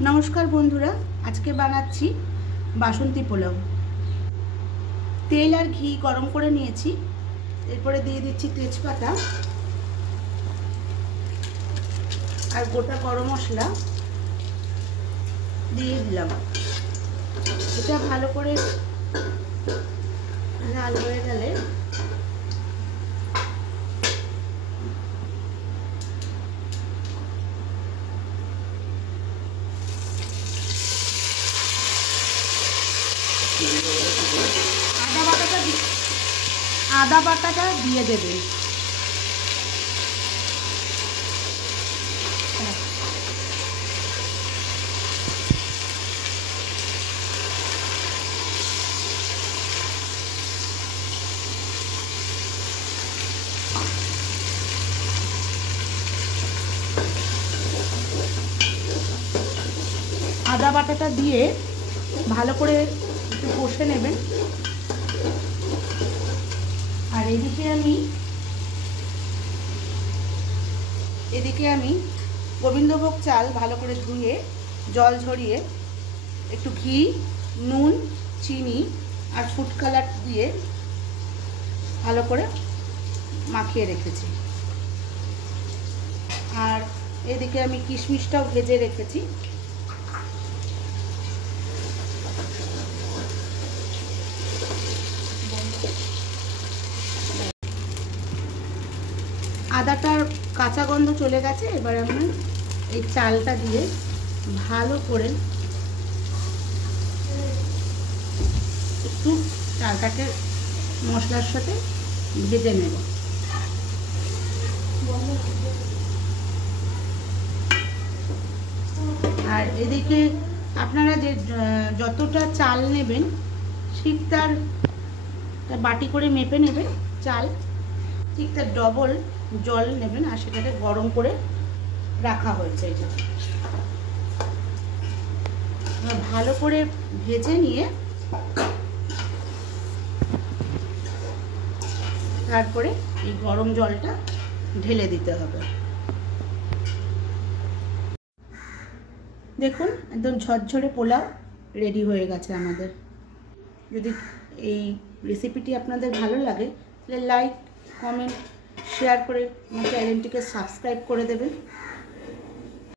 नमस्कार बंधुरा आज के बानाচ্ছি बासंती पोलाव। तेल और घी गरम करे निয়েছি, এরপরে দিয়ে দিচ্ছি তেজপাতা আর গোটা গরম মশলা দিয়ে দিলাম। এটা ভালো করে লাল হয়ে গেলে आदा बाटाटा दिए देवे। आदा बाटाटा दिए भालो करे একটু কষে নেবেন। আর এদিকে আমি গোবিন্দভোগ চাল ভালো করে ধুয়ে জল ঝরিয়ে একটু ঘি, নুন, চিনি আর ফুড কালার দিয়ে ভালো করে মাখিয়ে রেখেছি। আর এদিকে আমি কিশমিশটাও ভেজে রেখেছি। আদাটার কাঁচা গন্ধ চলে গেছে। এবার আমি এই চালটা দিয়ে ভালো করে একটু চালটাকে মশলার সাথে ভেজে নেব। আর এদিকে আপনারা যে যতটা চাল নেবেন ঠিক তার বাটি করে মেপে নেবেন চাল, ঠিক তার ডবল জল নেবেন আর সেটাকে গরম করে রাখা হয়েছে। এটা ভালো করে ভেজে নিয়ে তারপরে এই গরম জলটা ঢেলে দিতে হবে। দেখুন একদম ঝরঝরে পোলাও রেডি হয়ে গেছে আমাদের। যদি এই রেসিপিটি আপনাদের ভালো লাগে তাহলে লাইক, কমেন্ট, শেয়ার করে আমার চ্যানেলটিকে সাবস্ক্রাইব করে দেবেন।